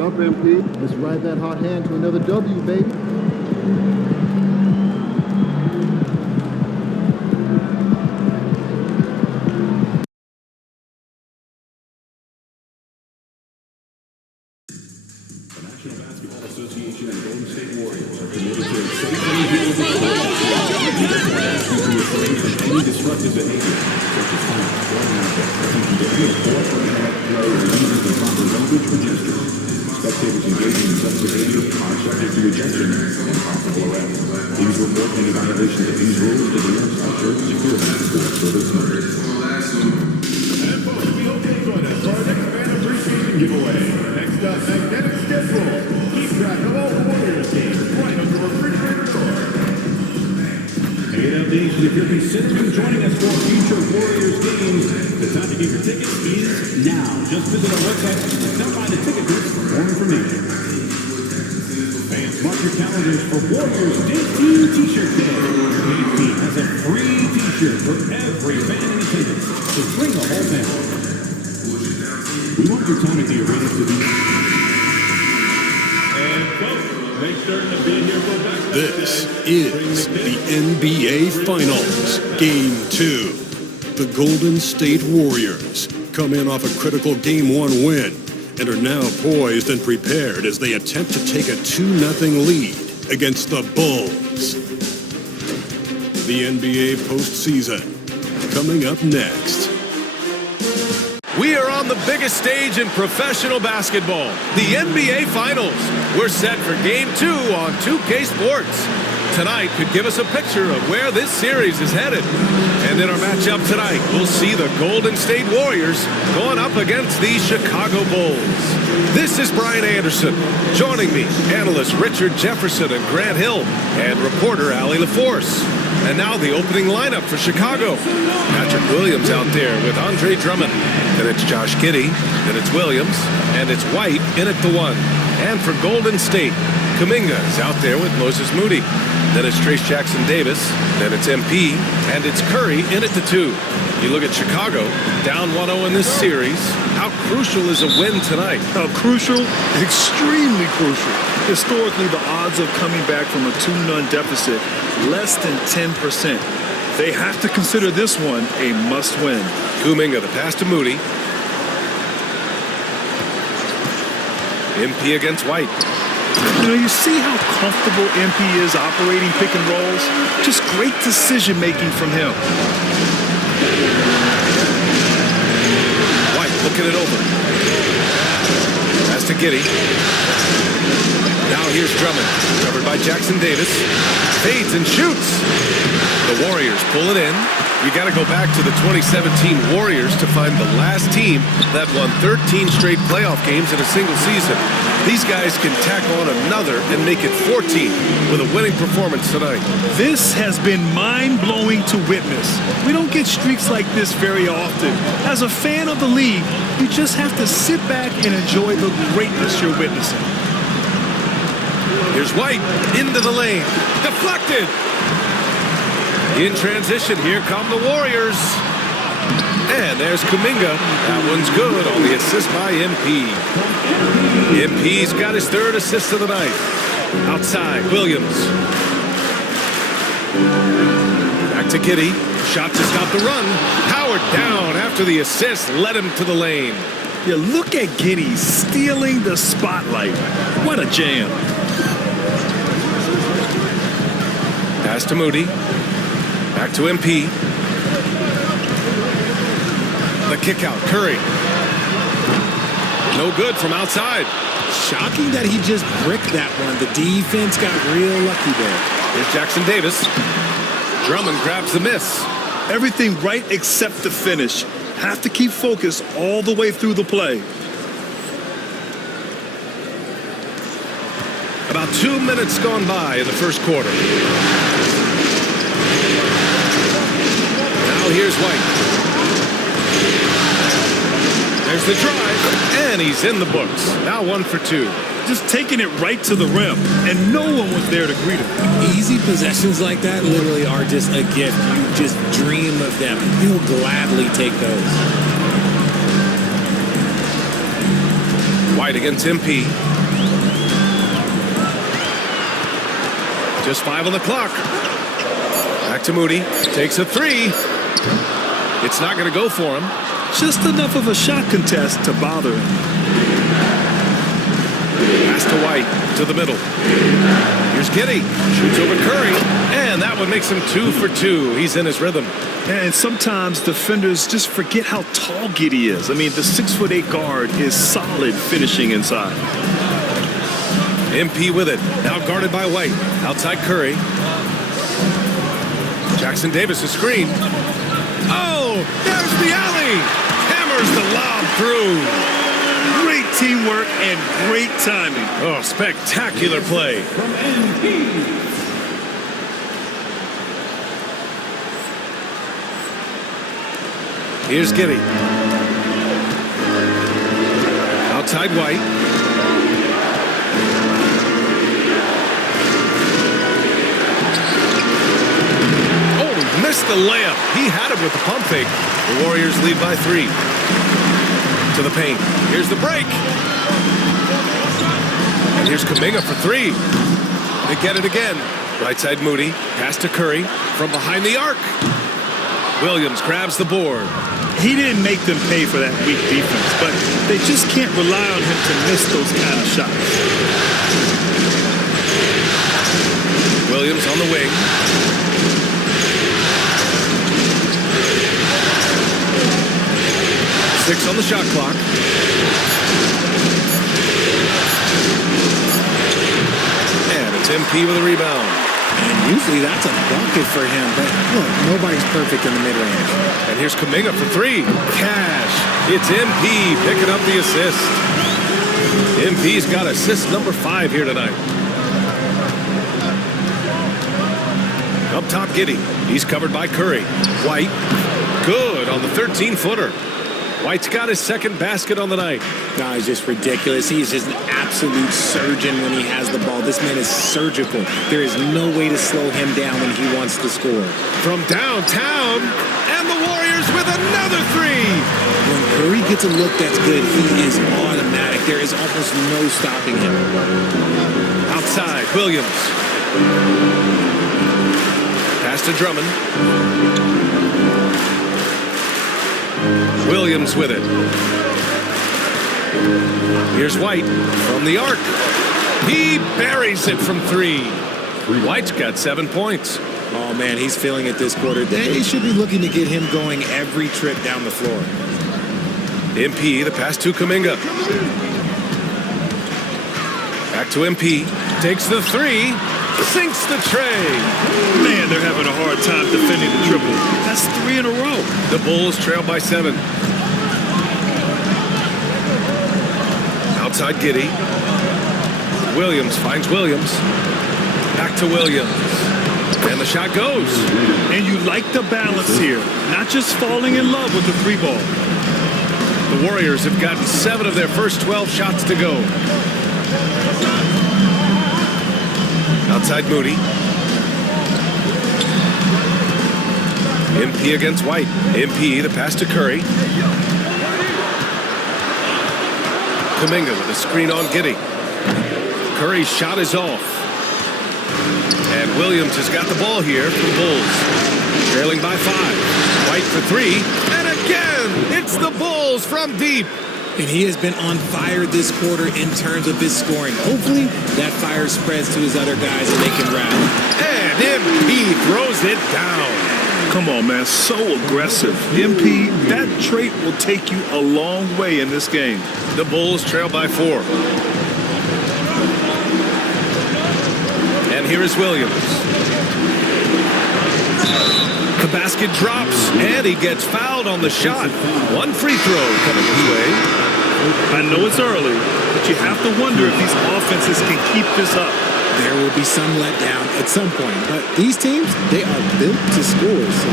up, MP? Let's ride that hot hand to another W, baby. The National Basketball Association and Golden State Warriors are committed to safely deal with the to refrain from any disruptive behavior, such as fighting, throwing objects, attempting to report or interrupt play, or using improper language or gestures. Spectators engaging in such behavior are subject to ejection and possible arrest. Please report any violations of these rules to the nearest usher, security, or service members. And folks, we hope you'll join us for our next fan appreciation giveaway. Next up, magnetic schedule. Keep track of all the Warriors games right on your refrigerator door. Hey, Nation, if you're considering joining us for future Warriors games, the time to get your tickets is now. Just visit our website and stop by the ticket booth for more information. Fans, mark your calendars for Warriors Day 2 T-shirt Day. Each team has a free T-shirt for every fan in attendance, so bring the whole family. We want your time at the arena to be... And folks, make certain to be here for back. This is the NBA Finals, Game 2. The Golden State Warriors come in off a critical Game 1 win and are now poised and prepared as they attempt to take a 2-0 lead against the Bulls. The NBA postseason coming up next. We are on the biggest stage in professional basketball, the NBA Finals. We're set for Game 2 on 2K Sports. Tonight could give us a picture of where this series is headed. And in our matchup tonight, we'll see the Golden State Warriors going up against the Chicago Bulls. This is Brian Anderson. Joining me, analysts Richard Jefferson and Grant Hill, and reporter Allie LaForce. And now the opening lineup for Chicago. Patrick Williams out there with Andre Drummond. Then it's Josh Giddey. Then it's Williams. And it's White in at the 1. And for Golden State, Kuminga is out there with Moses Moody. Then it's Trace Jackson-Davis. Then it's MP. And it's Curry in at the 2. You look at Chicago, down 1-0 in this series. How crucial is a win tonight? How crucial? Extremely crucial. Historically, the odds of coming back from a 2-0 deficit, less than 10%. They have to consider this one a must-win. Kuminga, the pass to Moody. MP against White. You know, you see how comfortable MP is operating pick and rolls? Just great decision-making from him. White looking it over. Pass to Giddey. Now here's Drummond, covered by Jackson-Davis. Fades and shoots. The Warriors pull it in. You got to go back to the 2017 Warriors to find the last team that won 13 straight playoff games in a single season. These guys can tack on another and make it 14 with a winning performance tonight. This has been mind-blowing to witness. We don't get streaks like this very often. As a fan of the league, you just have to sit back and enjoy the greatness you're witnessing. Here's White into the lane. Deflected. In transition, here come the Warriors. And there's Kuminga. That one's good on the assist by MP. MP's got his 3rd assist of the night. Outside, Williams. Back to Giddey. Shot to stop the run. Howard down after the assist led him to the lane. Yeah, look at Giddey stealing the spotlight. What a jam. Pass to Moody. Back to MP. The kick out, Curry. No good from outside. Shocking that he just bricked that one. The defense got real lucky there. Here's Jackson-Davis. Drummond grabs the miss. Everything right except the finish. Have to keep focus all the way through the play. About 2 minutes gone by in the first quarter. Now here's White. There's the drive, and he's in the books. Now 1 for 2. Just taking it right to the rim, and no one was there to greet him. Easy possessions like that literally are just a gift. You just dream of them. You'll gladly take those. White White against MP. Just 5 on the clock. Back to Moody. Takes a 3. It's not going to go for him. Just enough of a shot contest to bother him. Pass to White, to the middle. Here's Giddey. Shoots over Curry. And that one makes him 2 for 2. He's in his rhythm. And sometimes defenders just forget how tall Giddey is. I mean, the 6'8" guard is solid finishing inside. MP with it. Now guarded by White. Outside Curry. Jackson Davis a screen. Oh, there's the alley. Hammers the lob through. Great teamwork and great timing. Oh, spectacular play. From MP. Here's Giddey. Outside White. Oh, missed the layup. He had it with the pump fake. The Warriors lead by 3. To the paint. Here's the break. And here's Kuminga for 3. They get it again. Right side Moody. Pass to Curry from behind the arc. Williams grabs the board. He didn't make them pay for that weak defense, but they just can't rely on him to miss those kind of shots. Williams on the wing. Six on the shot clock. And it's MP with a rebound. And usually that's a bucket for him, but look, nobody's perfect in the mid-range. And here's Kuminga for 3. Cash. It's MP picking up the assist. MP's got assist number 5 here tonight. Up top, Giddey. He's covered by Curry. White. Good on the 13-footer. White's got his second basket on the night. No, he's just ridiculous. He's just an absolute surgeon when he has the ball. This man is surgical. There is no way to slow him down when he wants to score. From downtown, and the Warriors with another 3. When Curry gets a look that's good, he is automatic. There is almost no stopping him. Outside, Williams. Pass to Drummond. Williams with it. Here's White from the arc. He buries it from 3. White's got 7 points. Oh, man, he's feeling it this quarter. They should be looking to get him going every trip down the floor. MP, the pass to Kuminga. Back to MP. Takes the 3. Sinks the tray. Man, they're having a hard time defending the triple. That's 3 in a row. The Bulls trail by 7. Outside Giddey. Williams finds Williams. Back to Williams. And the shot goes. And you like the balance here. Not just falling in love with the 3 ball. The Warriors have gotten 7 of their first 12 shots to go. Outside Moody. MP against White. MP, the pass to Curry. Kuminga with a screen on Giddey. Curry's shot is off. And Williams has got the ball here for the Bulls. Trailing by 5. White for 3. And again, it's the Bulls from deep. And he has been on fire this quarter in terms of his scoring. Hopefully, that fire spreads to his other guys and they can rally. And MP throws it down. Come on, man. So aggressive. MP, that trait will take you a long way in this game. The Bulls trail by 4. And here is Williams. The basket drops, and he gets fouled on the shot. 1 free throw coming his way. I know it's early, but you have to wonder if these offenses can keep this up. There will be some letdown at some point, but these teams, they are built to score. So.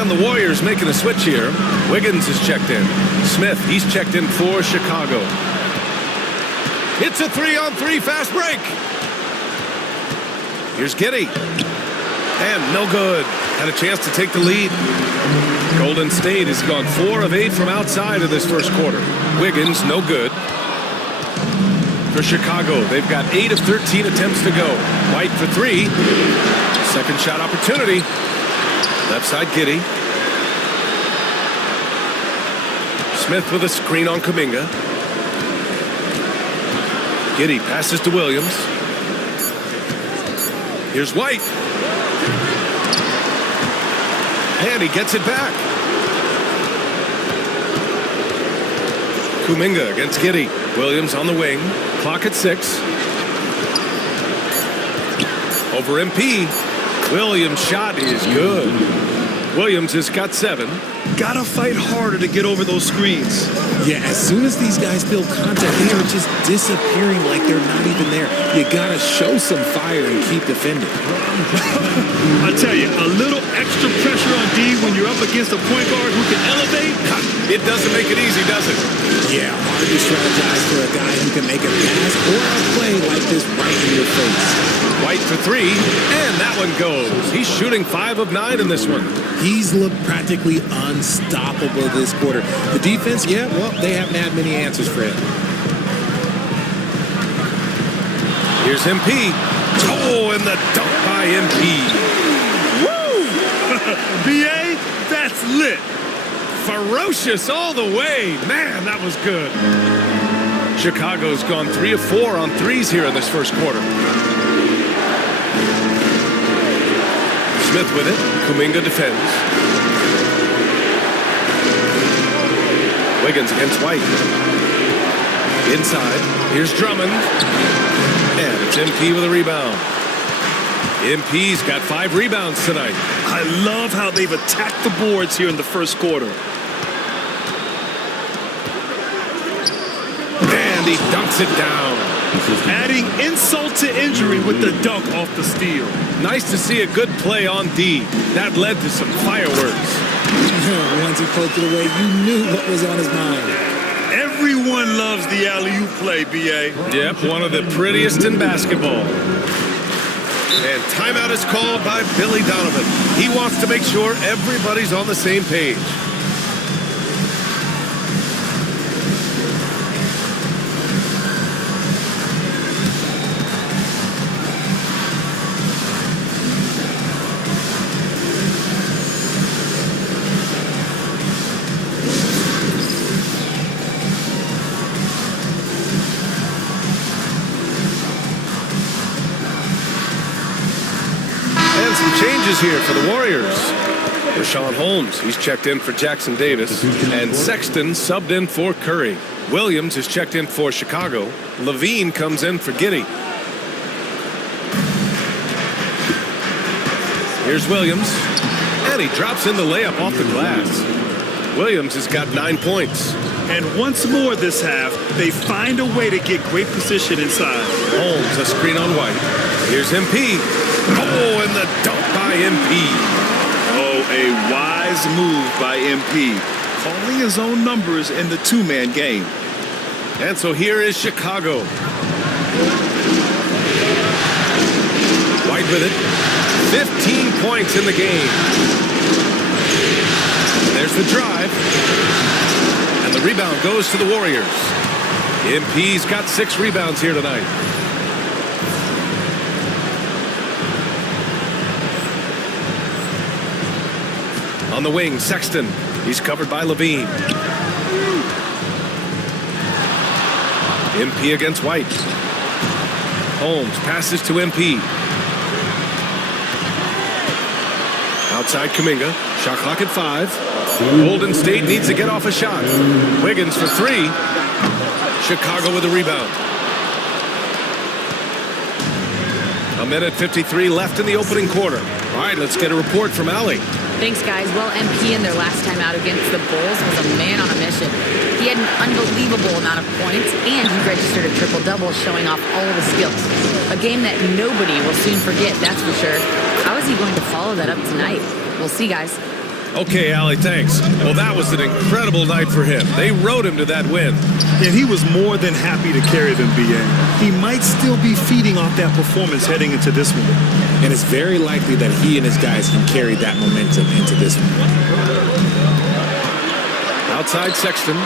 And the Warriors making a switch here. Wiggins is checked in. Smith, he's checked in for Chicago. It's a 3-on-3 fast break. Here's Giddey. And no good. Had a chance to take the lead. Golden State has gone 4 of 8 from outside of this first quarter. Wiggins, no good. For Chicago, they've got 8 of 13 attempts to go. White for 3. Second shot opportunity. Left side, Giddey. Smith with a screen on Kuminga. Giddey passes to Williams. Here's White. And he gets it back. Kuminga against Giddey. Williams on the wing. Clock at 6. Over MP. Williams' shot is good. Williams has got 7. Gotta fight harder to get over those screens. Yeah, as soon as these guys feel contact, they are just disappearing like they're not even there. You gotta show some fire and keep defending. I tell you, a little extra pressure on D when you're up against a point guard who can elevate. It doesn't make it easy, does it? Yeah, hard to strategize for a guy who can make a pass or a play like this right in your face. White for 3, and that one goes. He's shooting 5 of 9 in this one. He's looked practically unstoppable this quarter. The defense, yeah, well, they haven't had many answers for him. Here's MP. Oh, and the dunk by MP. Woo! BA, that's lit. Ferocious all the way. Man, that was good. Chicago's gone 3 of 4 on threes here in this first quarter. Smith with it. Kuminga defends. Wiggins against White. Inside. Here's Drummond. And it's MP with a rebound. MP's got 5 rebounds tonight. I love how they've attacked the boards here in the first quarter. And he dunks it down. Adding insult to injury with the dunk off the steal. Nice to see a good play on D. That led to some fireworks. Once he poked it away, you knew what was on his mind. Everyone loves the alley-oop play, BA. Yep, one of the prettiest in basketball. And timeout is called by Billy Donovan. He wants to make sure everybody's on the same page. Some changes here for the Warriors. Rashawn Holmes, he's checked in for Jackson Davis. And Sexton subbed in for Curry. Williams is checked in for Chicago. Levine comes in for Giddey. Here's Williams. And he drops in the layup off the glass. Williams has got 9 points. And once more this half, they find a way to get great position inside. Holmes, a screen on White. Here's MP. Oh, and the dunk by MP. Oh, a wise move by MP. Calling his own numbers in the two-man game. And so here is Chicago. White with it. 15 points in the game. There's the drive. And the rebound goes to the Warriors. MP's got 6 rebounds here tonight. On the wing, Sexton. He's covered by Levine. MP against White. Holmes passes to MP. Outside Kuminga. Shot clock at 5. Golden State needs to get off a shot. Wiggins for 3. Chicago with a rebound. A minute 53 left in the opening quarter. All right, let's get a report from Allie. Thanks, guys. Well, MP in their last time out against the Bulls was a man on a mission. He had an unbelievable amount of points, and he registered a triple-double, showing off all of his skills. A game that nobody will soon forget, that's for sure. How is he going to follow that up tonight? We'll see, guys. Okay, Allie, thanks. Well, that was an incredible night for him. They rode him to that win. And he was more than happy to carry them, BA. He might still be feeding off that performance heading into this one. And it's very likely that he and his guys can carry that momentum into this one. Outside Sexton.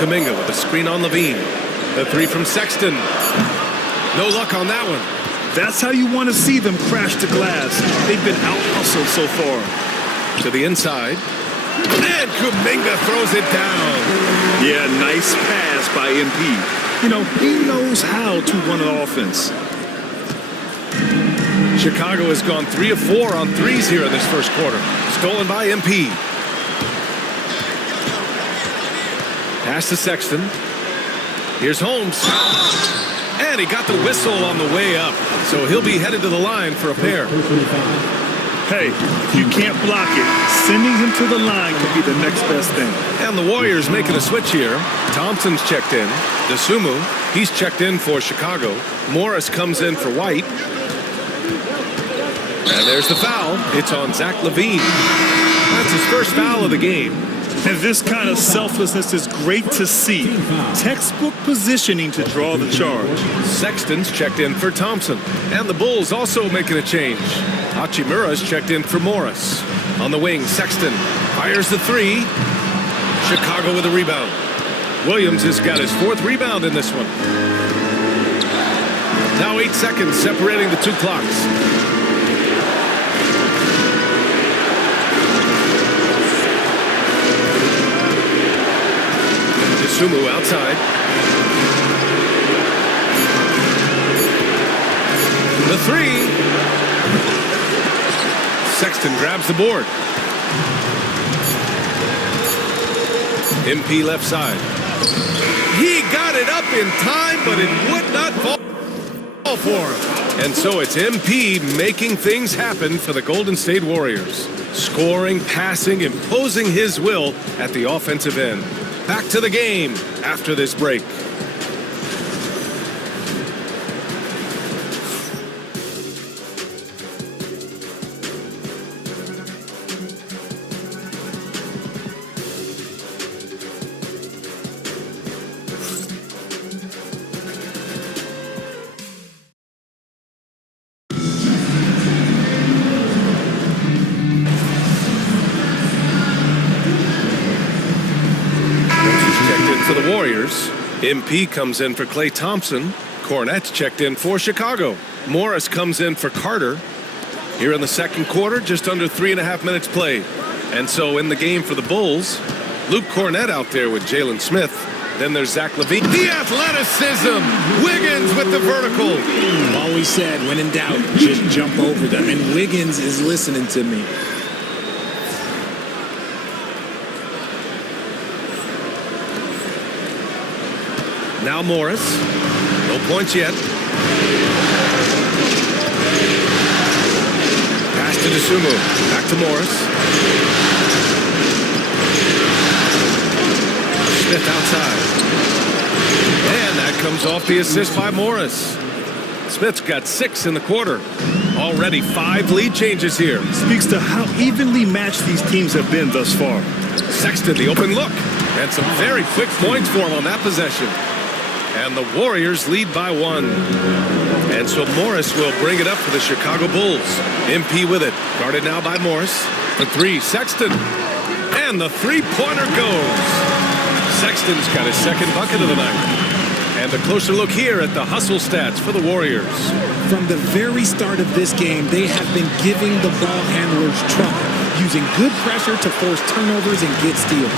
Kuminga with a screen on Levine. The three from Sexton. No luck on that one. That's how you want to see them crash the glass. They've been out-hustled so far. To the inside. And Kuminga throws it down. Yeah, nice pass by MP. You know, he knows how to run an offense. Chicago has gone 3 of 4 on threes here in this first quarter. Stolen by MP. Pass to Sexton. Here's Holmes. And he got the whistle on the way up. So he'll be headed to the line for a pair. Hey, if you can't block it, sending him to the line could be the next best thing. And the Warriors making a switch here. Thompson's checked in. DeSumo, he's checked in for Chicago. Morris comes in for White. And there's the foul. It's on Zach LaVine. That's his first foul of the game. And this kind of selflessness is great to see. Textbook positioning to draw the charge. Sexton's checked in for Thompson. And the Bulls also making a change. Hachimura's checked in for Morris. On the wing, Sexton fires the three. Chicago with a rebound. Williams has got his 4th rebound in this one. Now 8 seconds separating the two clocks. DeSumo outside. The three. Sexton grabs the board. MP left side. He got it up in time, but it would not fall for him. And so it's MP making things happen for the Golden State Warriors. Scoring, passing, imposing his will at the offensive end. Back to the game after this break. For the Warriors, MP comes in for Klay Thompson. Cornette's checked in for Chicago. Morris comes in for Carter. Here in the second quarter, just under 3.5 minutes played. And so in the game for the Bulls, Luke Cornette out there with Jalen Smith. Then there's Zach LaVine. The athleticism! Wiggins with the vertical. Always said, when in doubt, just jump over them. And Wiggins is listening to me. Now Morris. No points yet. Pass to DeSumo. Back to Morris. Smith outside. And that comes off the assist by Morris. Smith's got 6 in the quarter. Already 5 lead changes here. Speaks to how evenly matched these teams have been thus far. Sexton, the open look. And some very quick points for him on that possession. And the Warriors lead by 1. And so Morris will bring it up for the Chicago Bulls. MP with it. Guarded now by Morris. The 3, Sexton. And the three-pointer goes. Sexton's got his 2nd bucket of the night. And a closer look here at the hustle stats for the Warriors. From the very start of this game, they have been giving the ball handlers trouble, using good pressure to force turnovers and get steals.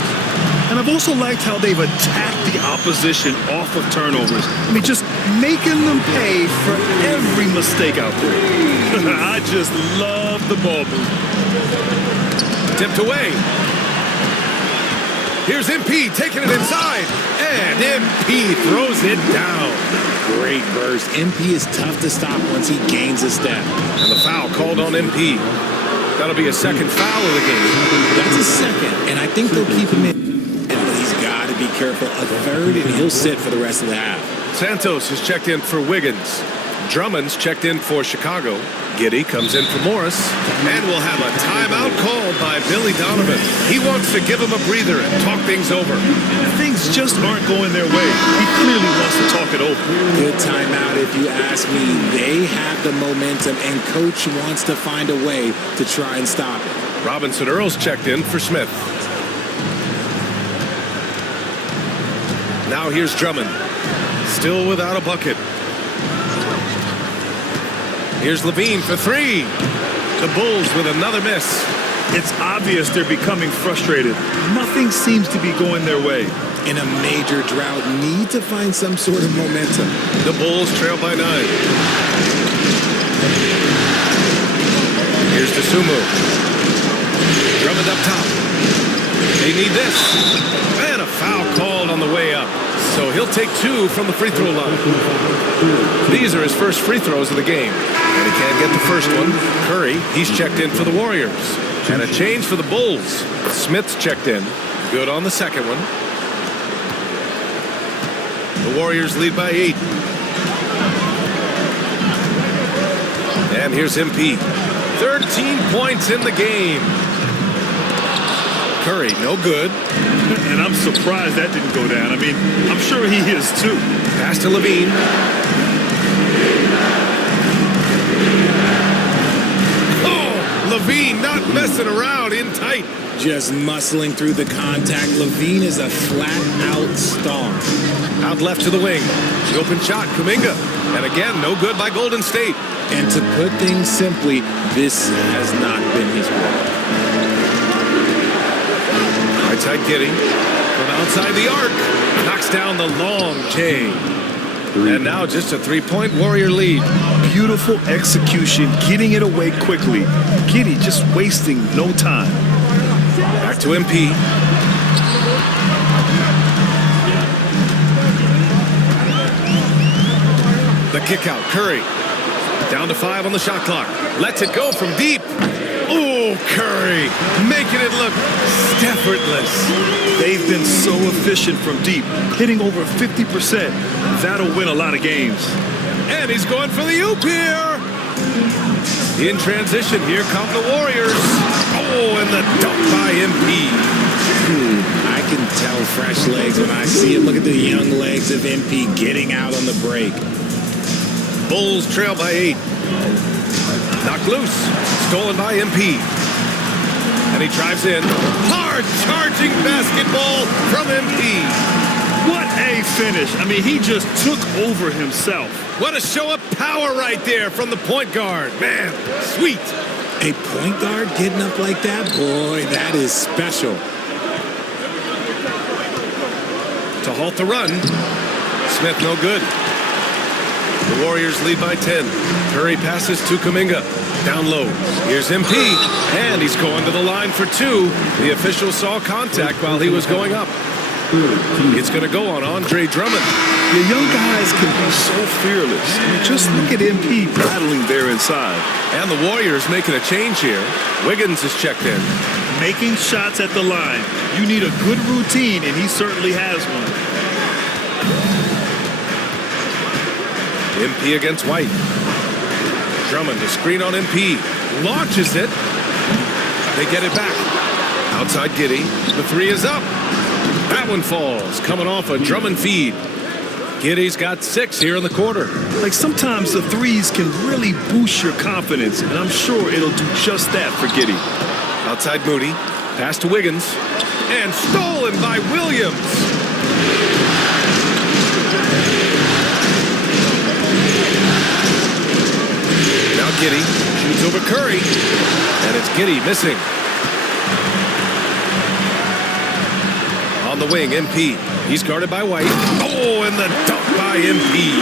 And I've also liked how they've attacked the opposition off of turnovers. I mean, just making them pay for every mistake out there. I just love the ball move. Tipped away. Here's MP taking it inside. And MP throws it down. Great burst. MP is tough to stop once he gains a step. And the foul called on MP. That'll be a 2nd foul of the game. That's a 2nd, and I think they'll keep him in. He's got to be careful. A 3rd, and he'll sit for the rest of the half. Santos is checked in for Wiggins. Drummond's checked in for Chicago. Giddey comes in for Morris. And we'll have a timeout called by Billy Donovan. He wants to give him a breather and talk things over. Things just aren't going their way. He clearly wants to talk it over. Good timeout if you ask me. They have the momentum, and Coach wants to find a way to try and stop it. Robinson Earl's checked in for Smith. Now here's Drummond. Still without a bucket. Here's Levine for three. The Bulls with another miss. It's obvious they're becoming frustrated. Nothing seems to be going their way. In a major drought, need to find some sort of momentum. The Bulls trail by 9. Here's DeSumo. Drummond up top. They need this. And a foul called on the way up. So he'll take 2 from the free throw line. These are his first free throws of the game. And he can't get the first one. Curry, he's checked in for the Warriors. And a change for the Bulls. Smith's checked in. Good on the second one. The Warriors lead by 8. And here's MP. 13 points in the game. Curry, no good. And I'm surprised that didn't go down. I mean, I'm sure he is too. Pass to Levine. Oh, Levine not messing around, in tight. Just muscling through the contact. Levine is a flat-out star. Out left to the wing. The open shot, Kuminga. And again, no good by Golden State. And to put things simply, this has not been his work. Right-side Giddey. From outside the arc. Knocks down the long J. And now just a 3-point Warrior lead. Beautiful execution, getting it away quickly. Giddey just wasting no time. Back to MP. The kick out, Curry. Down to 5 on the shot clock. Lets it go from deep. Oh, Curry, making it look effortless. They've been so efficient from deep, hitting over 50%. That'll win a lot of games. And he's going for the oop here. In transition, here come the Warriors. Oh, and the dunk by MP. I can tell fresh legs when I see it. Look at the young legs of MP getting out on the break. Bulls trail by 8. Knocked loose. Stolen by MP. And he drives in. Hard charging basketball from MP. What a finish. I mean, he just took over himself. What a show of power right there from the point guard. Man, sweet. A point guard getting up like that? Boy, that is special. To halt the run. Smith no good. The Warriors lead by 10. Curry passes to Kuminga. Down low. Here's MP. And he's going to the line for 2. The official saw contact while he was going up. It's going to go on Andre Drummond. The young guys can be so fearless. I mean, just look at MP battling there inside. And the Warriors making a change here. Wiggins is checked in. Making shots at the line. You need a good routine, and he certainly has one. MP against White. Drummond, a screen on MP. Launches it. They get it back. Outside Giddey. The 3 is up. That one falls. Coming off a Drummond feed. Giddey's got 6 here in the quarter. Like, sometimes the threes can really boost your confidence, and I'm sure it'll do just that for Giddey. Outside Moody. Pass to Wiggins. And stolen by Williams. Now Giddey shoots over Curry. And it's Giddey missing. On the wing, MP. He's guarded by White. Oh, and the dunk by MP.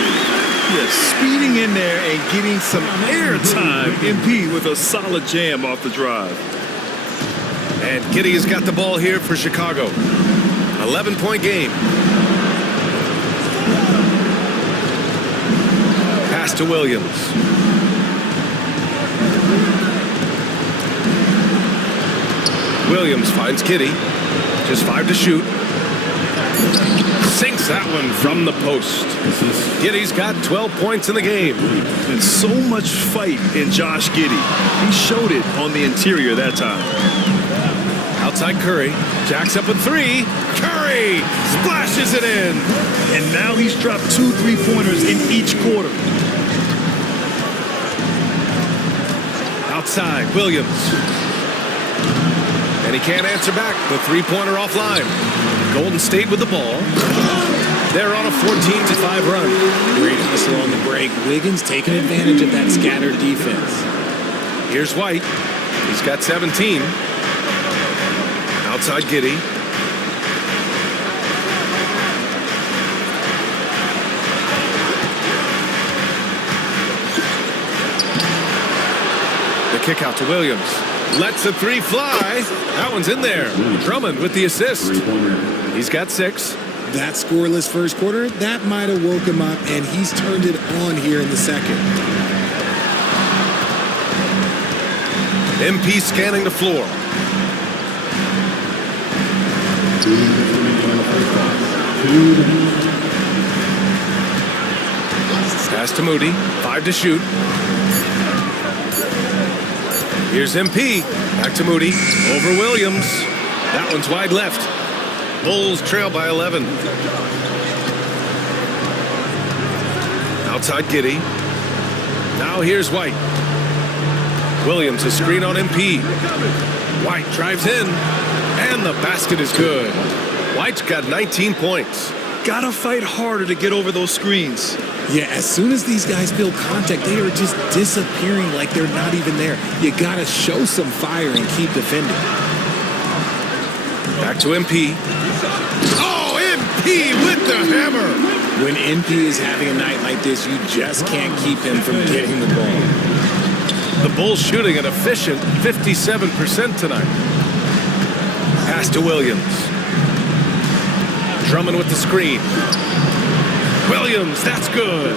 Yeah, speeding in there and getting some air time. MP with a solid jam off the drive. And Giddey has got the ball here for Chicago. 11-point game. Pass to Williams. Williams finds Giddey. Just 5 to shoot. Sinks that one from the post. Giddey's got 12 points in the game. And so much fight in Josh Giddey. He showed it on the interior that time. Outside Curry. Jacks up a 3. Curry splashes it in. And now he's dropped 2 3-pointers in each quarter. Outside, Williams. And he can't answer back. The 3-pointer offline. Golden State with the ball. They're on a 14-5 run. Great hustle on the break. Wiggins taking advantage of that scattered defense. Here's White. He's got 17. Outside Giddey. The kick out to Williams. Lets the three fly. That one's in there. Drummond with the assist. He's got 6. That scoreless first quarter, that might have woke him up, and he's turned it on here in the second. MP scanning the floor. Pass to Moody. 5 to shoot. Here's MP. Back to Moody. Over Williams. That one's wide left. Bulls trail by 11. Outside Giddey. Now here's White. Williams, a screen on MP. White drives in. And the basket is good. White's got 19 points. Gotta fight harder to get over those screens. Yeah, as soon as these guys feel contact, they are just disappearing like they're not even there. You gotta show some fire and keep defending. Back to MP. Oh, MP with the hammer. When MP is having a night like this, you just can't keep him from getting the ball. The Bulls shooting an efficient 57% tonight. Pass to Williams. Drummond with the screen. Williams, that's good.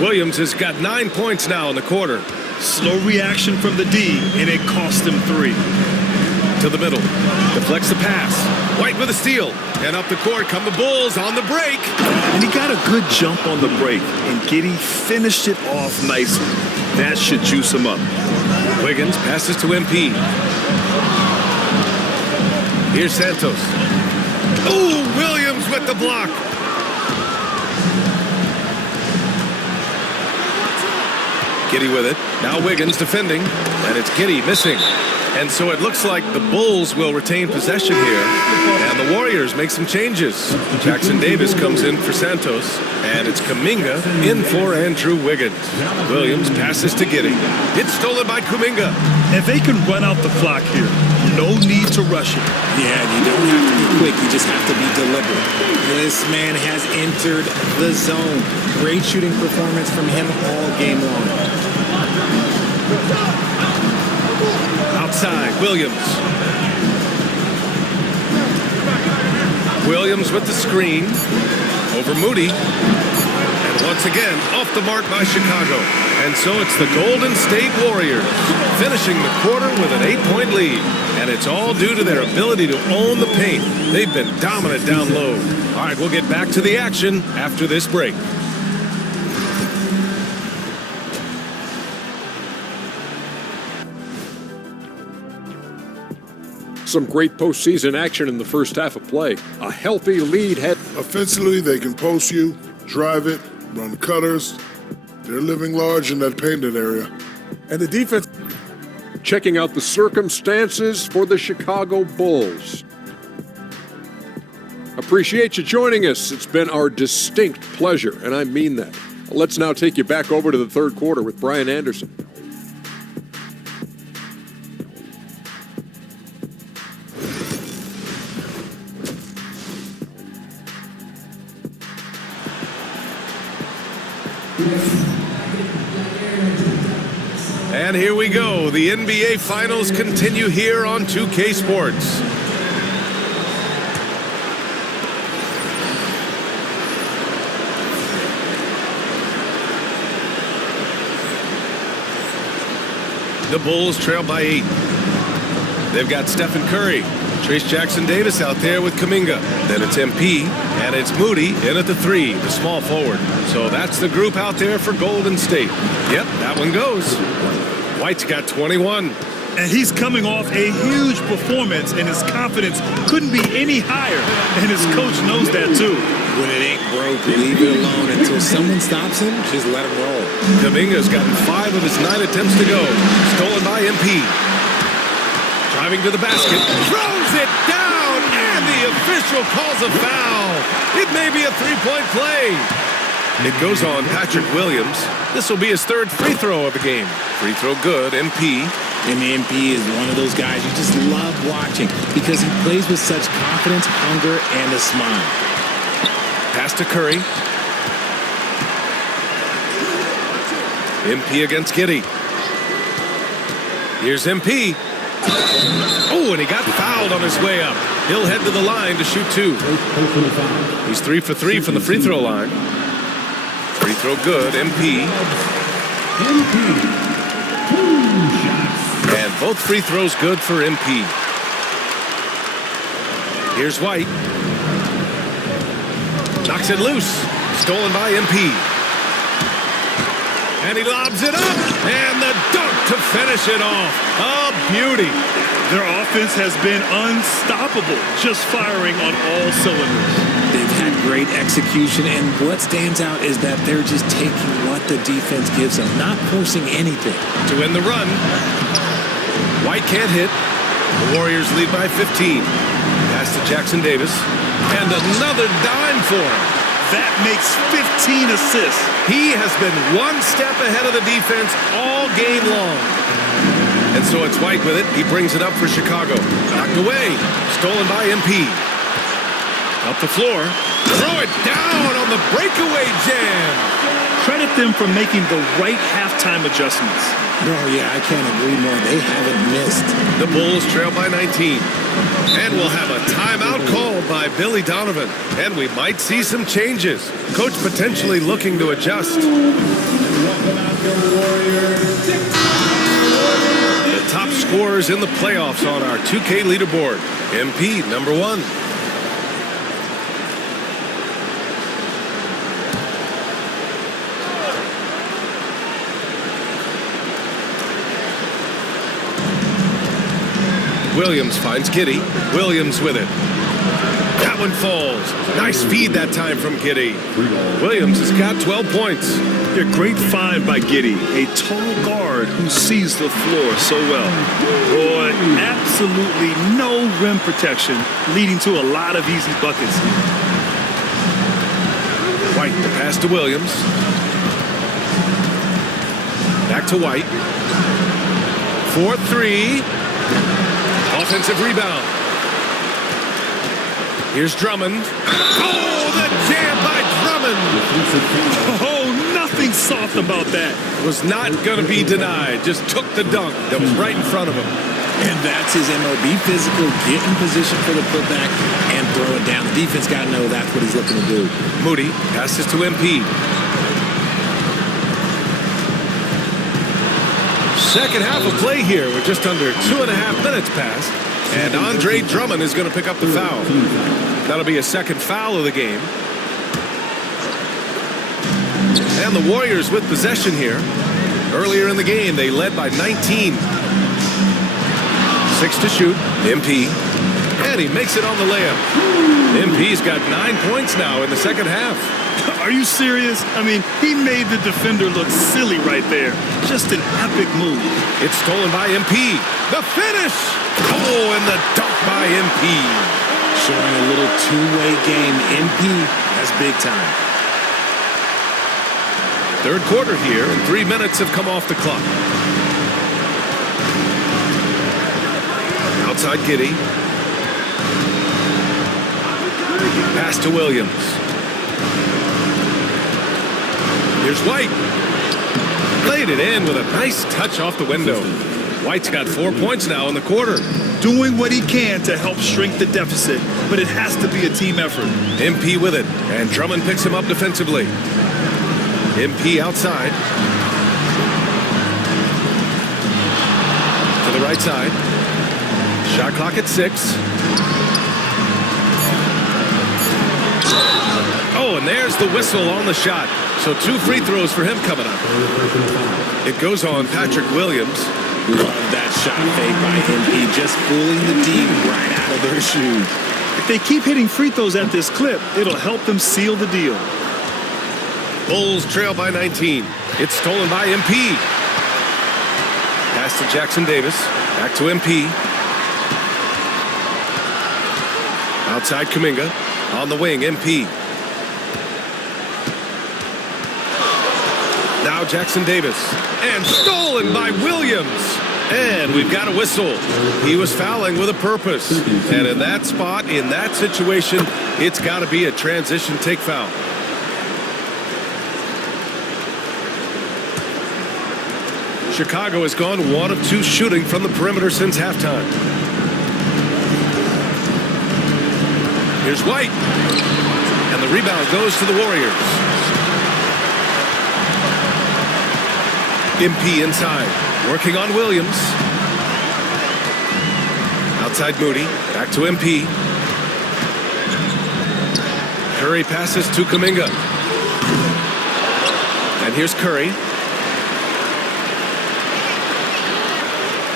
Williams has got 9 points now in the quarter. Slow reaction from the D, and it cost him 3. To the middle. Deflects the pass. White with a steal. And up the court come the Bulls on the break. And he got a good jump on the break, and Giddey finished it off nicely. That should juice him up. Wiggins passes to MP. Here's Santos. Oh, Williams with the block. Giddey with it. Now Wiggins defending. And it's Giddey missing. And so it looks like the Bulls will retain possession here. And the Warriors make some changes. Jackson Davis comes in for Santos. And it's Kuminga in for Andrew Wiggins. Williams passes to Giddey. It's stolen by Kuminga. And they can run out the clock here. No need to rush it. Yeah, you don't have to be quick. You just have to be deliberate. This man has entered the zone. Great shooting performance from him all game long. Outside, Williams. Williams with the screen. Over Moody. And once again, off the mark by Chicago. And so it's the Golden State Warriors finishing the quarter with an 8-point lead. And it's all due to their ability to own the paint. They've been dominant down low. All right, we'll get back to the action after this break. Some great postseason action in the first half of play. A healthy lead had... Offensively, they can post you, drive it, run cutters. They're living large in that painted area. And the defense... Checking out the circumstances for the Chicago Bulls. Appreciate you joining us. It's been our distinct pleasure, and I mean that. Let's now take you back over to the third quarter with Brian Anderson. And here we go. The NBA Finals continue here on 2K Sports. The Bulls trail by 8. They've got Stephen Curry, Trace Jackson Davis out there with Kuminga. Then it's MP, and it's Moody in at the 3, the small forward. So that's the group out there for Golden State. Yep, that one goes. White's got 21. And he's coming off a huge performance, and his confidence couldn't be any higher. And his coach knows that, too. When it ain't broke, leave it alone. Until someone stops him, just let him roll. Kuminga's gotten 5 of his 9 attempts to go. Stolen by MP. Driving to the basket. Throws it down, and the official calls a foul. It may be a three-point play. It goes on Patrick Williams. This will be his third free throw of the game. Free throw good, MP. And MP is one of those guys you just love watching because he plays with such confidence, hunger, and a smile. Pass to Curry. MP against Giddey. Here's MP. Oh, and he got fouled on his way up. He'll head to the line to shoot two. He's 3 for 3 from the free throw line. Free throw good, MP. And both free throws good for MP. Here's White. Knocks it loose. Stolen by MP. And he lobs it up. And the dunk to finish it off. A beauty. Their offense has been unstoppable, just firing on all cylinders. They've had great execution, and what stands out is that they're just taking what the defense gives them, not forcing anything. To end the run. White can't hit. The Warriors lead by 15. Pass to Jackson Davis. And another dime for him. That makes 15 assists. He has been one step ahead of the defense all game long. And so it's White with it. He brings it up for Chicago. Knocked away. Stolen by MP. Up the floor. Throw it down on the breakaway jam. Credit them for making the right halftime adjustments. Oh, yeah, I can't agree more. They haven't missed. The Bulls trail by 19. And we'll have a timeout called by Billy Donovan. And we might see some changes. Coach potentially looking to adjust. The top scorers in the playoffs on our 2K leaderboard. MP, number 1. Williams finds Giddey. Williams with it. That one falls. Nice feed that time from Giddey. Williams has got 12 points. A great find by Giddey, a tall guard who sees the floor so well. Boy, absolutely no rim protection, leading to a lot of easy buckets. White, the pass to Williams. Back to White. 4-3. Offensive rebound. Here's Drummond. Oh, the jam by Drummond. Oh, nothing soft about that. Was not going to be denied. Just took the dunk that was right in front of him. And that's his MO. Be physical, get in position for the putback, and throw it down. The defense got to know that's what he's looking to do. Moody passes to MP. Second half of play here. We're just under 2.5 minutes past. And Andre Drummond is going to pick up the foul. That'll be a second foul of the game. And the Warriors with possession here. Earlier in the game, they led by 19. 6 to shoot. MP. And he makes it on the layup. MP's got 9 points now in the second half. Are you serious? I mean, he made the defender look silly right there. Just an epic move. It's stolen by MP. The finish! Oh, and the dunk by MP. Showing a little two-way game. MP, that's big time. Third quarter here, and 3 minutes have come off the clock. Outside Giddey. Pass to Williams. Here's White. Laid it in with a nice touch off the window. White's got 4 points now in the quarter. Doing what he can to help shrink the deficit, but it has to be a team effort. MP with it, and Drummond picks him up defensively. MP outside. To the right side. Shot clock at 6. Oh, and there's the whistle on the shot. So 2 free throws for him coming up. It goes on Patrick Williams. Love that shot fake by MP, just fooling the D right out of their shoes. If they keep hitting free throws at this clip, it'll help them seal the deal. Bulls trail by 19. It's stolen by MP. Pass to Jackson Davis. Back to MP. Outside Kuminga. On the wing, MP. Now Jackson Davis. And stolen by Williams. And we've got a whistle. He was fouling with a purpose. And in that spot, in that situation, it's got to be a transition take foul. Chicago has gone 1 of 2 shooting from the perimeter since halftime. Here's White. And the rebound goes to the Warriors. MP inside. Working on Williams. Outside Moody. Back to MP. Curry passes to Kuminga. And here's Curry.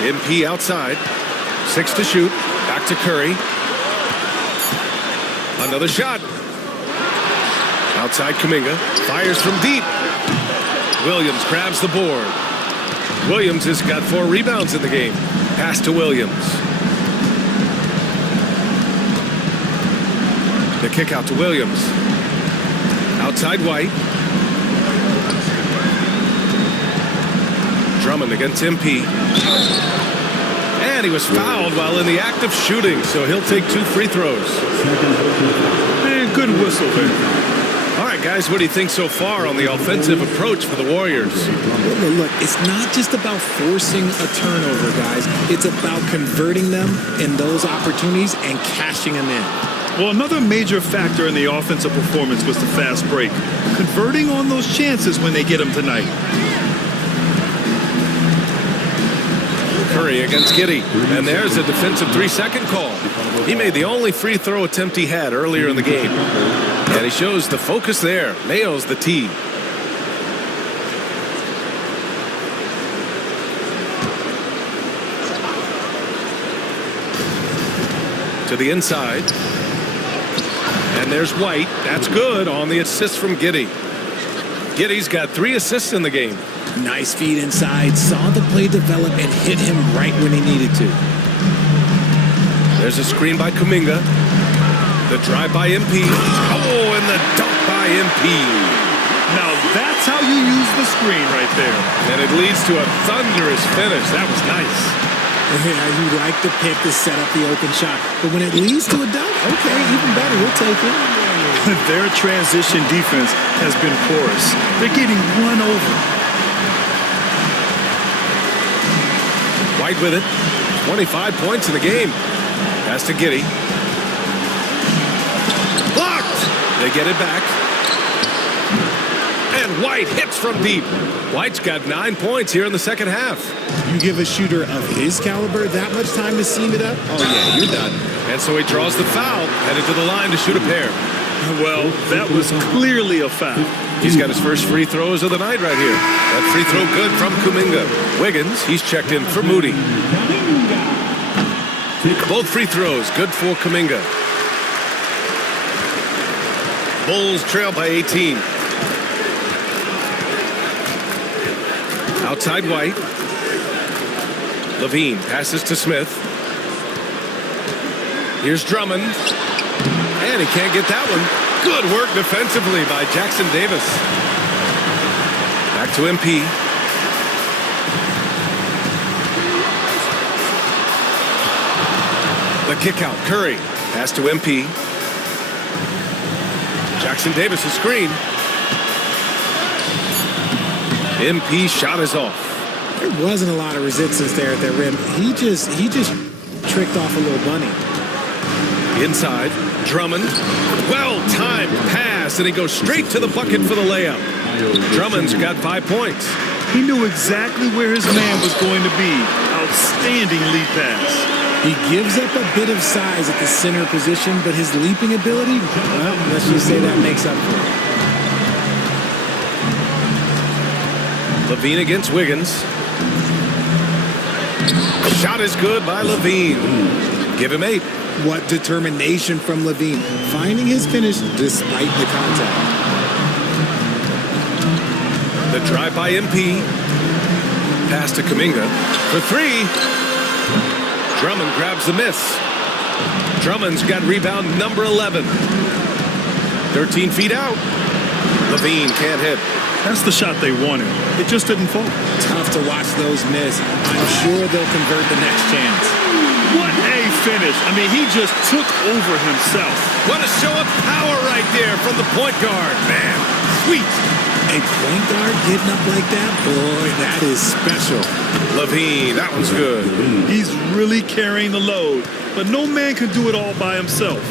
MP outside. 6 to shoot. Back to Curry. Another shot. Outside Kuminga. Fires from deep. Williams grabs the board. Williams has got 4 rebounds in the game. Pass to Williams. The kick out to Williams. Outside White. Drummond against MP. And he was fouled while in the act of shooting, so he'll take 2 free throws. And good whistle there. All right, guys, what do you think so far on the offensive approach for the Warriors? Look, it's not just about forcing a turnover, guys. It's about converting them in those opportunities and cashing them in. Well, another major factor in the offensive performance was the fast break. Converting on those chances when they get them tonight. Curry against Giddey. And there's a defensive 3-second call. He made the only free throw attempt he had earlier in the game. And he shows the focus there. Nails the tee. To the inside. And there's White. That's good on the assist from Giddey. Giddey's got 3 assists in the game. Nice feed inside. Saw the play develop and hit him right when he needed to. There's a screen by Kuminga. The drive by MP. Oh, and the dunk by MP. Now that's how you use the screen right there. And it leads to a thunderous finish. That was nice. Yeah, you like the pick to set up the open shot. But when it leads to a dunk, okay, even better. We'll take it. Their transition defense has been porous. They're getting run over. White with it. 25 points in the game. Pass to Giddey. Blocked. They get it back. And White hits from deep. White's got 9 points here in the second half. You give a shooter of his caliber that much time to seam it up? Oh, yeah, you're done. And so he draws the foul, headed to the line to shoot a pair. Well, that was clearly a foul. He's got his first free throws of the night right here. That free throw good from Kuminga. Wiggins, he's checked in for Moody. Both free throws good for Kuminga. Bulls trail by 18. Outside White. Levine passes to Smith. Here's Drummond. And he can't get that one. Good work defensively by Jackson Davis. Back to MP. The kick out. Curry. Pass to MP. Jackson Davis' screen. MP shot is off. There wasn't a lot of resistance there at the rim. He just tricked off a little bunny. Inside, Drummond. Well-timed pass, and he goes straight to the bucket for the layup. Drummond's got 5 points. He knew exactly where his man was going to be. Outstanding lead pass. He gives up a bit of size at the center position, but his leaping ability, well, let's just say that makes up for it. Levine against Wiggins. Shot is good by Levine. Give him 8. What determination from Levine, finding his finish despite the contact. The drive by MP. Pass to Kuminga for 3. Drummond grabs the miss. Drummond's got rebound number 11. 13 feet out. Levine can't hit. That's the shot they wanted. It just didn't fall. Tough to watch those miss. I'm sure they'll convert the next chance. What a finish. I mean, he just took over himself. What a show of power right there from the point guard. Man, sweet. A point guard getting up like that? Boy, that is special. Levine, that one's good. He's really carrying the load, but no man can do it all by himself.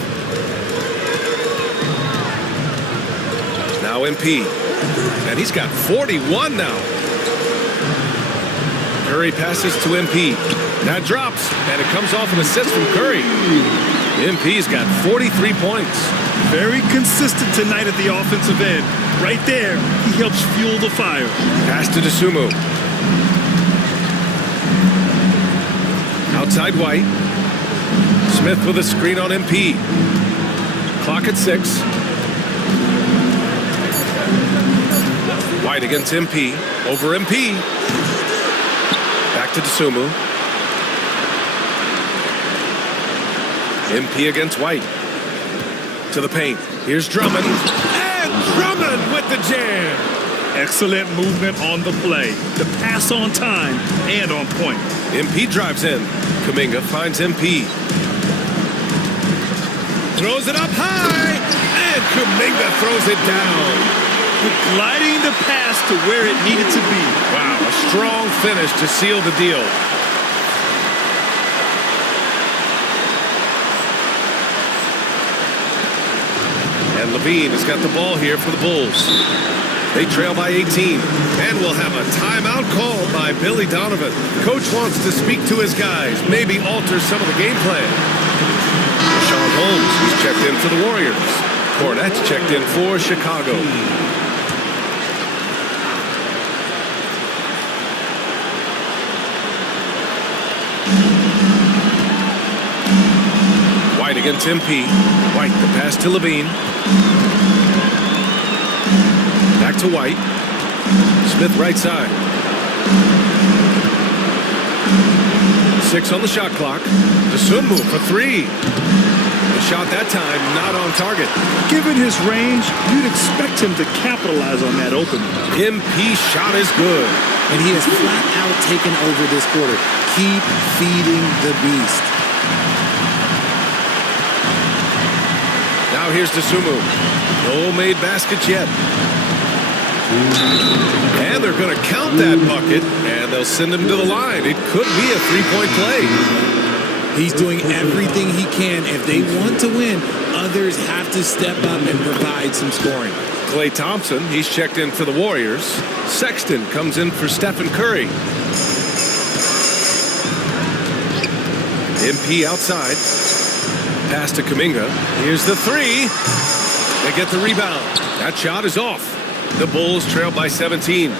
Now MP. And he's got 41 now. Curry passes to MP. That drops, and it comes off an assist from Curry. MP's got 43 points. Very consistent tonight at the offensive end. Right there, he helps fuel the fire. Pass to Dosunmu. Outside White. Smith with a screen on MP. Clock at 6. White against MP. Over MP. Back to Dosunmu. MP against White. To the paint. Here's Drummond. And Drummond with the jam. Excellent movement on the play. The pass on time and on point. MP drives in. Kuminga finds MP. Throws it up high. And Kuminga throws it down. Gliding the pass to where it needed to be. Wow, a strong finish to seal the deal. And Levine has got the ball here for the Bulls. They trail by 18. And we'll have a timeout called by Billy Donovan. Coach wants to speak to his guys, maybe alter some of the game plan. Sean Holmes is checked in for the Warriors. Cornette's checked in for Chicago. White against MP. White, the pass to Levine. Back to White. Smith right side. 6 on the shot clock. Dosunmu for 3. The shot that time not on target. Given his range, you'd expect him to capitalize on that opening. MP shot is good. And he has flat out taken over this quarter. Keep feeding the beast. Now here's Dosunmu. No made baskets yet. And they're going to count that bucket, and they'll send him to the line. It could be a three-point play. He's doing everything he can. If they want to win, others have to step up and provide some scoring. Klay Thompson, he's checked in for the Warriors. Sexton comes in for Stephen Curry. MP outside. Pass to Kuminga. Here's the 3. They get the rebound. That shot is off. The Bulls trail by 17.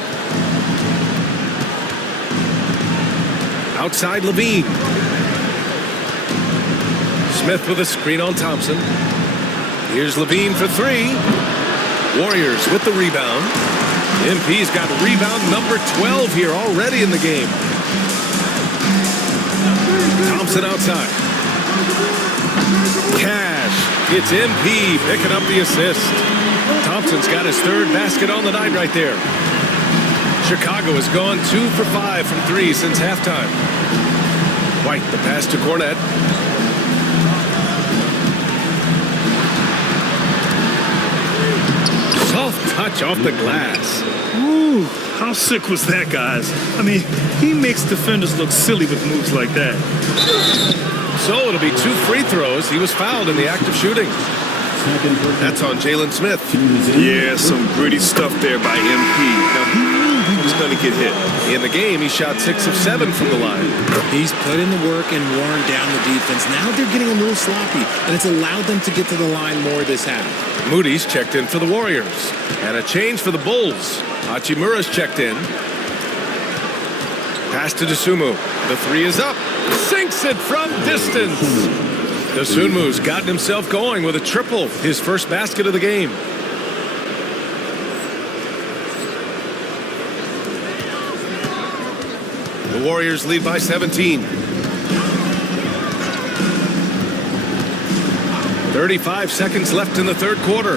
Outside Levine. Smith with a screen on Thompson. Here's Levine for 3. Warriors with the rebound. MP's got rebound number 12 here already in the game. Thompson outside. Cash. It's MP picking up the assist. Thompson's got his 3rd basket on the night right there. Chicago has gone 2 for 5 from 3 since halftime. White, the pass to Cornette. Soft touch off the glass. Ooh, how sick was that, guys? I mean, he makes defenders look silly with moves like that. So it'll be 2 free throws. He was fouled in the act of shooting. That's on Jalen Smith. Yeah, some gritty stuff there by MP. Now, he knew he was going to get hit. In the game, he shot 6 of 7 from the line. He's put in the work and worn down the defense. Now they're getting a little sloppy, and it's allowed them to get to the line more this half. Moody's checked in for the Warriors. And a change for the Bulls. Hachimura's checked in. Pass to Dosunmu. The 3 is up. Sinks it from distance. Dosunmu's gotten himself going with a triple. His first basket of the game. The Warriors lead by 17. 35 seconds left in the third quarter.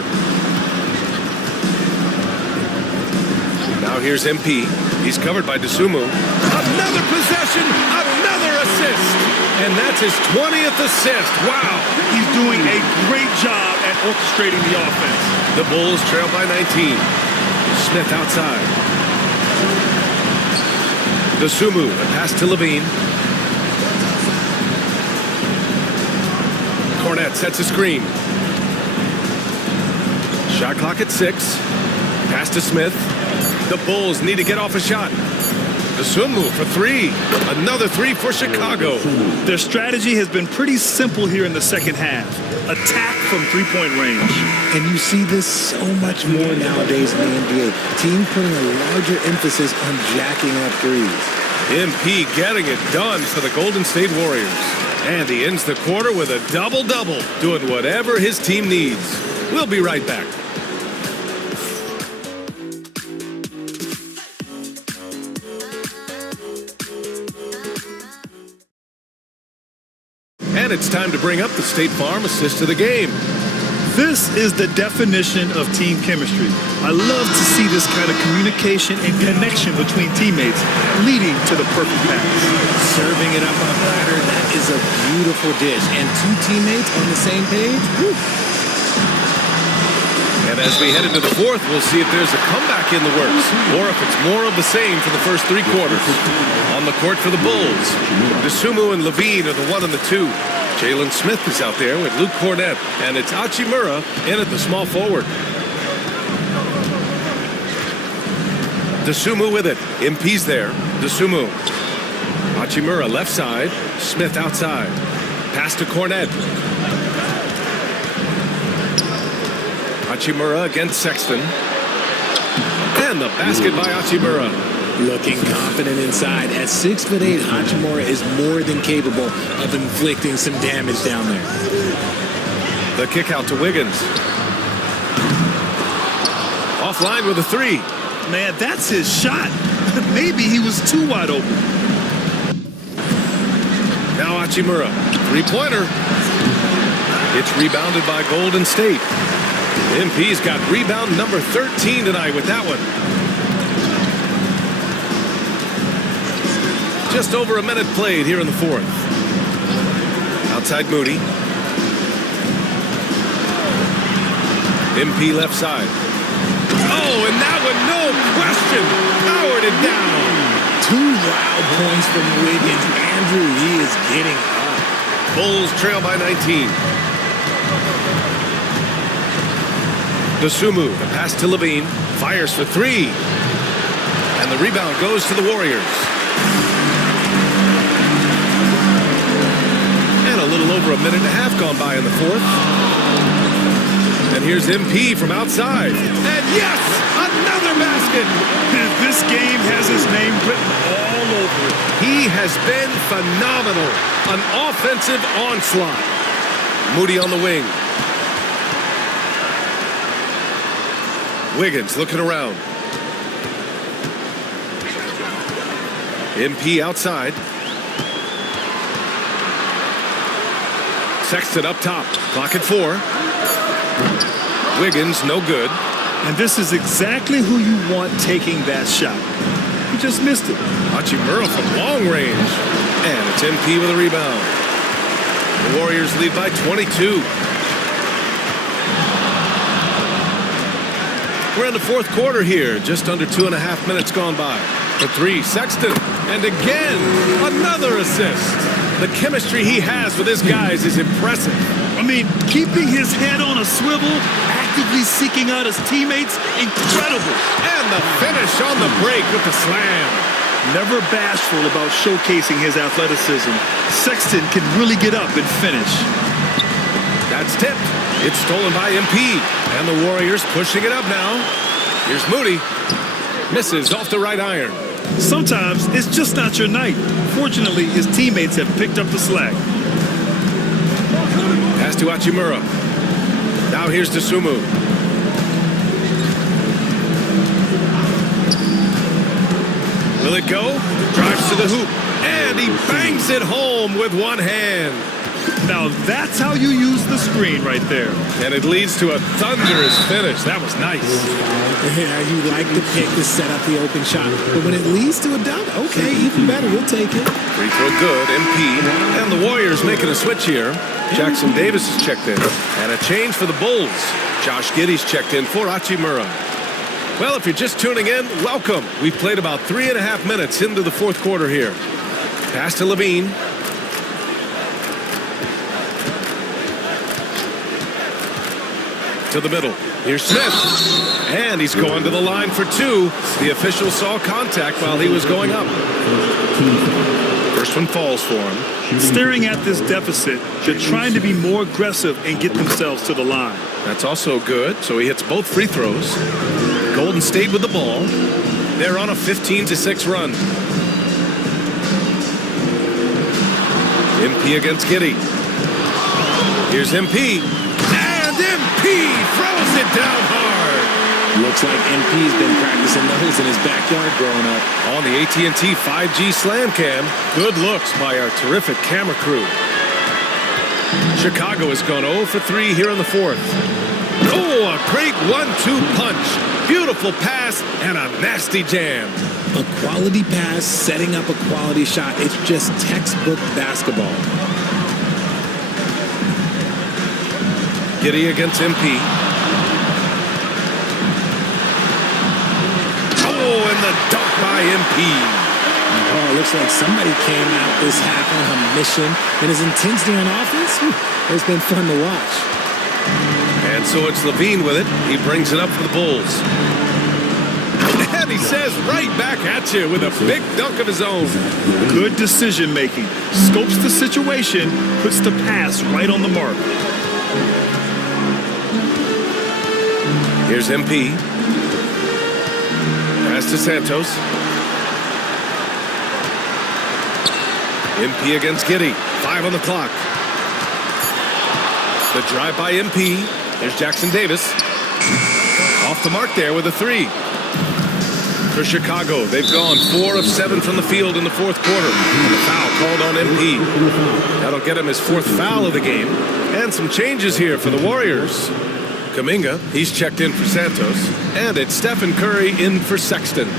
Now here's MP. He's covered by Dosunmu. Another possession, another assist. And that's his 20th assist. Wow. He's doing a great job at orchestrating the offense. The Bulls trail by 19. Smith outside. Dosunmu, a pass to Levine. Cornette sets a screen. Shot clock at 6. Pass to Smith. The Bulls need to get off a shot. Dosunmu for 3. Another 3 for Chicago. Their strategy has been pretty simple here in the second half. Attack from three-point range. And you see this so much more nowadays in the NBA. Team putting a larger emphasis on jacking up threes. MP getting it done for the Golden State Warriors. And he ends the quarter with a double-double, doing whatever his team needs. We'll be right back. And it's time to bring up the State Farm assist of the game. This is the definition of team chemistry. I love to see this kind of communication and connection between teammates leading to the perfect pass. Serving it up on a platter, that is a beautiful dish. And two teammates on the same page. Whew. And as we head into the fourth, we'll see if there's a comeback in the works or if it's more of the same for the first 3 quarters. On the court for the Bulls, Dosunmu and Levine are the 1 and the 2. Jalen Smith is out there with Luke Cornette, and it's Hachimura in at the small forward. Dosunmu with it. MP's there. Dosunmu. Hachimura left side. Smith outside. Pass to Cornette. Hachimura against Sexton. And the basket by Hachimura. Looking confident inside. At 6'8", Hachimura is more than capable of inflicting some damage down there. The kick out to Wiggins. Offline with a 3. Man, that's his shot. Maybe he was too wide open. Now Hachimura. 3-pointer. It's rebounded by Golden State. MP's got rebound number 13 tonight with that one. Just over a minute played here in the fourth. Outside Moody. MP left side. Oh, and that one, no question, powered it down. 2 wild points from Wiggins. Andrew, he is getting up. Bulls trail by 19. Dosunmu, the pass to Levine, fires for 3. And the rebound goes to the Warriors. And a little over a minute and a half gone by in the fourth. And here's MP from outside. And yes, another basket. This game has his name written all over it. He has been phenomenal. An offensive onslaught. Moody on the wing. Wiggins looking around. MP outside. Sexton up top. Clock at 4. Wiggins no good. And this is exactly who you want taking that shot. He just missed it. Hachimura from long range. And it's MP with a rebound. The Warriors lead by 22. We're in the fourth quarter here. Just under 2.5 minutes gone by. For 3, Sexton. And again, another assist. The chemistry he has with his guys is impressive. I mean, keeping his head on a swivel, actively seeking out his teammates, incredible. And the finish on the break with the slam. Never bashful about showcasing his athleticism. Sexton can really get up and finish. That's tipped. It's stolen by MP. And the Warriors pushing it up now. Here's Moody. Misses off the right iron. Sometimes it's just not your night. Fortunately, his teammates have picked up the slack. Pass to Hachimura. Now here's Dosunmu. Will it go? Drives to the hoop. And he bangs it home with one hand. Now that's how you use the screen right there. And it leads to a thunderous finish. That was nice. Yeah, you like the pick to set up the open shot. But when it leads to a dunk, okay, even better. You'll take it. Free throw good, MP. And the Warriors making a switch here. Jackson Davis is checked in. And a change for the Bulls. Josh Giddey's checked in for Hachimura. Well, if you're just tuning in, welcome. We've played about 3.5 minutes into the fourth quarter here. Pass to Levine. To the middle. Here's Smith. And he's going to the line for two. The official saw contact while he was going up. First one falls for him. Staring at this deficit, they're trying to be more aggressive and get themselves to the line. That's also good. So he hits both free throws. Golden State with the ball. They're on a 15-6 run. MP against Giddey. Here's MP. And MP throws it down hard. Looks like MP's been practicing those in his backyard growing up. On the AT&T 5G Slam Cam. Good looks by our terrific camera crew. Chicago has gone 0 for 3 here in the fourth. Oh, a great 1-2 punch. Beautiful pass and a nasty jam. A quality pass, setting up a quality shot. It's just textbook basketball. Giddey against MP. Oh, and the dunk by MP. Oh, it looks like somebody came out this half on a mission. And his intensity on offense, it's been fun to watch. And so it's Levine with it. He brings it up for the Bulls. And he says right back at you with a big dunk of his own. Good decision making. Scopes the situation, puts the pass right on the mark. Here's MP. Pass to Santos. MP against Giddey. 5 on the clock. The drive by MP. There's Jackson Davis. Off the mark there with a 3. For Chicago, they've gone 4 of 7 from the field in the fourth quarter. And the foul called on MP. That'll get him his 4th foul of the game. And some changes here for the Warriors. Kuminga, he's checked in for Santos. And it's Stephen Curry in for Sexton.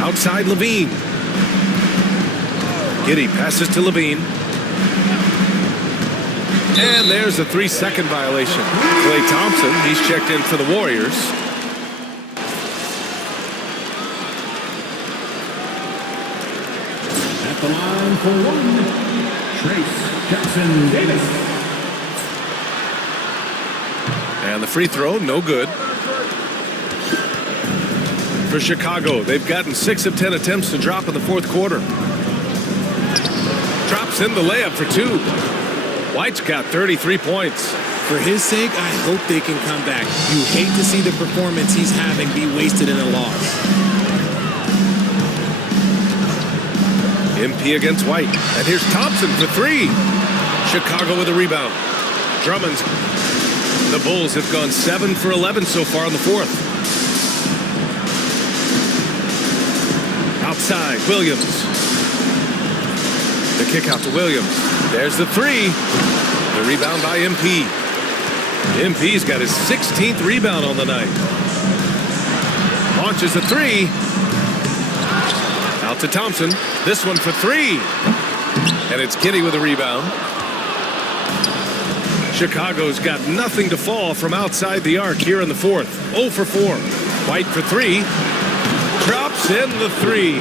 Outside Levine. Giddey passes to Levine. And there's a 3-second violation. Klay Thompson, he's checked in for the Warriors. At the line for one, Trace Jackson Davis. And the free throw, no good. For Chicago, they've gotten 6 of 10 attempts to drop in the fourth quarter. Drops in the layup for 2. White's got 33 points. For his sake, I hope they can come back. You hate to see the performance he's having be wasted in a loss. MP against White. And here's Thompson for 3. Chicago with a rebound. Drummond's. The Bulls have gone 7 for 11 so far in the fourth. Outside, Williams. The kick out to Williams. There's the 3. The rebound by MP. MP's got his 16th rebound on the night. Launches a 3. Out to Thompson. This one for 3. And it's Giddey with a rebound. Chicago's got nothing to fall from outside the arc here in the fourth. 0 for 4. White for 3. Drops in the 3.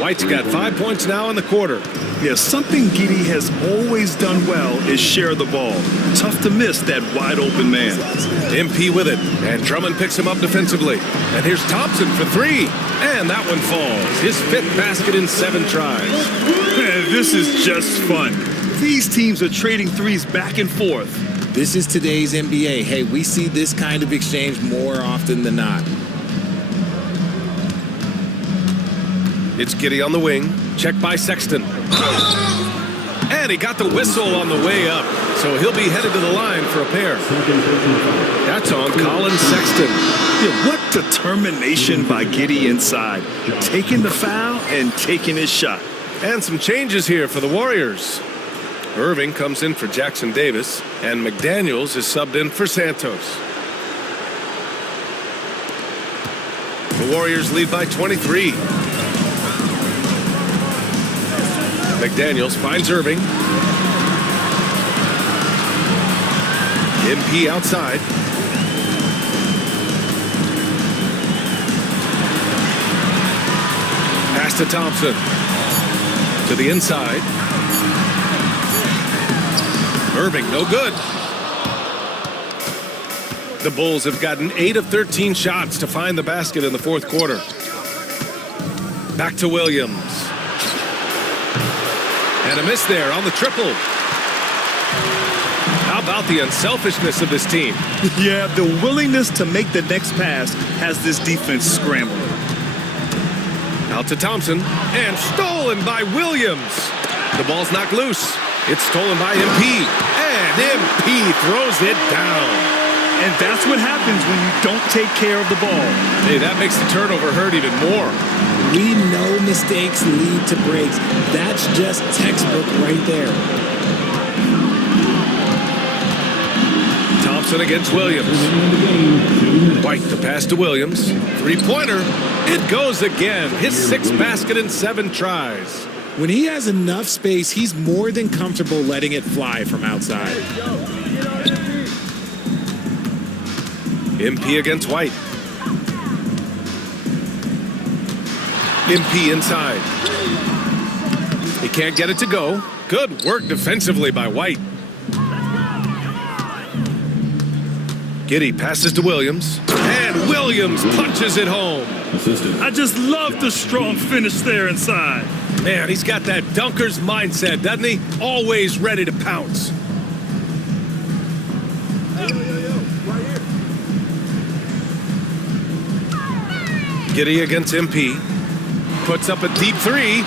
White's got 5 points now in the quarter. Yeah, something Giddey has always done well is share the ball. Tough to miss that wide open man. MP with it, and Drummond picks him up defensively. And here's Thompson for 3, and that one falls. His 5th basket in 7 tries. Man, this is just fun. These teams are trading threes back and forth. This is today's NBA. Hey, we see this kind of exchange more often than not. It's Giddey on the wing. Checked by Sexton. And he got the whistle on the way up. So he'll be headed to the line for a pair. That's on Colin Sexton. Yeah, what determination by Giddey inside. Taking the foul and taking his shot. And some changes here for the Warriors. Irving comes in for Jackson Davis, and McDaniels is subbed in for Santos. The Warriors lead by 23. McDaniels finds Irving. MP outside. Pass to Thompson. To the inside. Irving, no good. The Bulls have gotten 8 of 13 shots to find the basket in the fourth quarter. Back to Williams. And a miss there on the triple. How about the unselfishness of this team? Yeah, the willingness to make the next pass has this defense scrambling. Out to Thompson, and stolen by Williams. The ball's knocked loose. It's stolen by MP, and MP throws it down. And that's what happens when you don't take care of the ball. Hey, that makes the turnover hurt even more. We know mistakes lead to breaks. That's just textbook right there. Thompson against Williams. White to pass to Williams. Three-pointer. It goes again. His 6th basket in 7 tries. When he has enough space, he's more than comfortable letting it fly from outside. MP against White. MP inside. He can't get it to go. Good work defensively by White. Giddey passes to Williams. And Williams punches it home. I just love the strong finish there inside. Man, he's got that dunker's mindset, doesn't he? Always ready to pounce. Giddey against MP. Puts up a deep 3.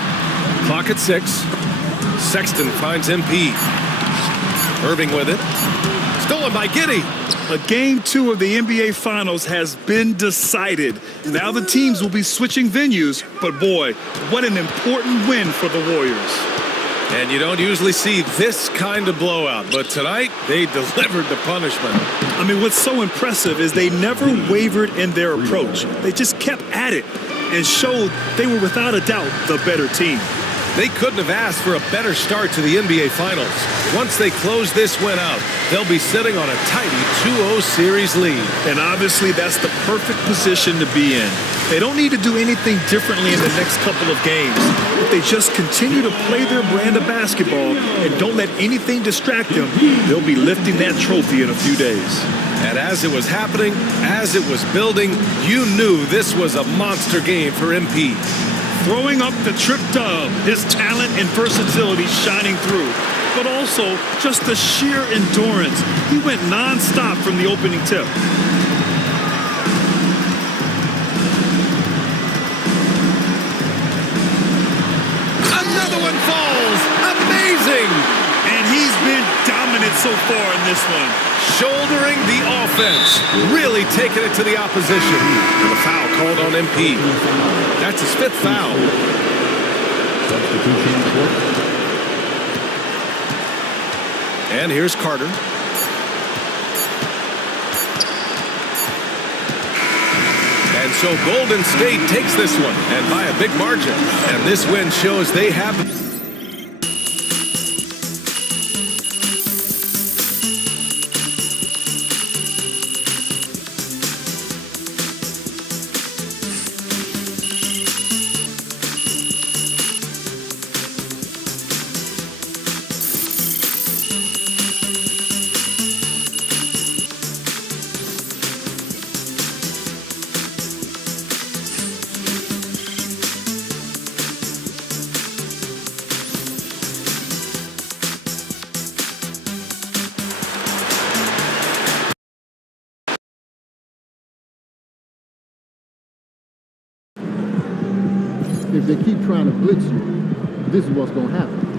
Clock at 6. Sexton finds MP. Irving with it. Stolen by Giddey. A game 2 of the NBA Finals has been decided. Now the teams will be switching venues, but boy, what an important win for the Warriors. And you don't usually see this kind of blowout, but tonight they delivered the punishment. I mean, what's so impressive is they never wavered in their approach. They just kept at it and showed they were without a doubt the better team. They couldn't have asked for a better start to the NBA Finals. Once they close this win out, they'll be sitting on a tidy 2-0 series lead. And obviously that's the perfect position to be in. They don't need to do anything differently in the next couple of games. If they just continue to play their brand of basketball and don't let anything distract them, they'll be lifting that trophy in a few days. And as it was happening, as it was building, you knew this was a monster game for MP. Throwing up the trip dub, his talent and versatility shining through, but also just the sheer endurance. He went non-stop from the opening tip. Another one falls. Amazing. And he's been dominant so far in this one. Shouldering the offense. Really taking it to the opposition. And a foul called on MP. That's his 5th foul. And here's Carter. And so Golden State takes this one, and by a big margin. And this win shows they have... If they keep trying to blitz you, this is what's going to happen.